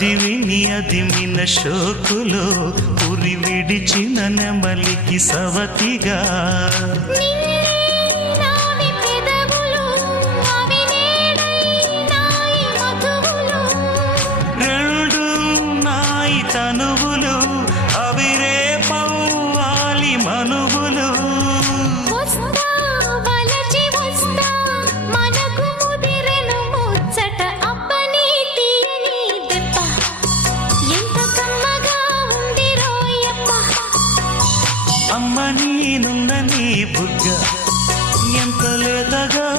అది విని అదిమిన షోకులో ఉరి విడిచిన నెమలికి సవతిగా రెండు నాయి తనువులు అవి రేపవ్వాలి మనువులు అమ్మ నీనున్న నీ బుగ్గ ఎంత లేదగా